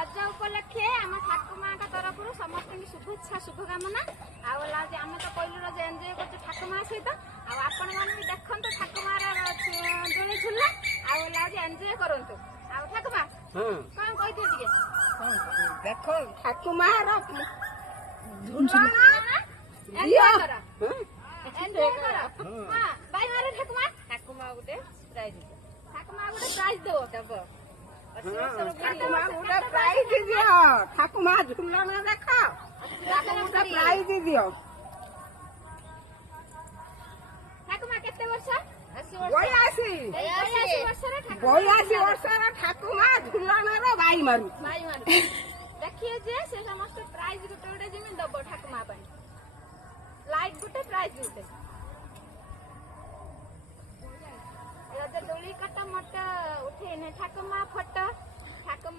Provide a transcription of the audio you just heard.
रज उपलक्षे आम ठाकुमा तरफ समस्त शुभेच्छा शुभकामना आज आम तो पहलू रज एंजय कर ठाकुमा सहित आपण मैंने भी देखो ठाकुमार दोली झुला आज एंजय करूँ ठाकुमा कौन कही टे देखो ठाकुमार ठाकुमा गोटे प्राइज दब ठाकुमा गोटे प्राइज दियो ठाकुमा झुलन देख गोटे प्राइज दियो ठाकुमा केते वर्ष 82 वर्षर ठाकुमा झुलन बाई मारू देखिए जे से समस्त प्राइज गोटे गोटे जिमी दब ठाकुमा लाइट गोटे प्राइज गोटे रज दोली कट मट उठे ठाकुमा फट ठाकुमा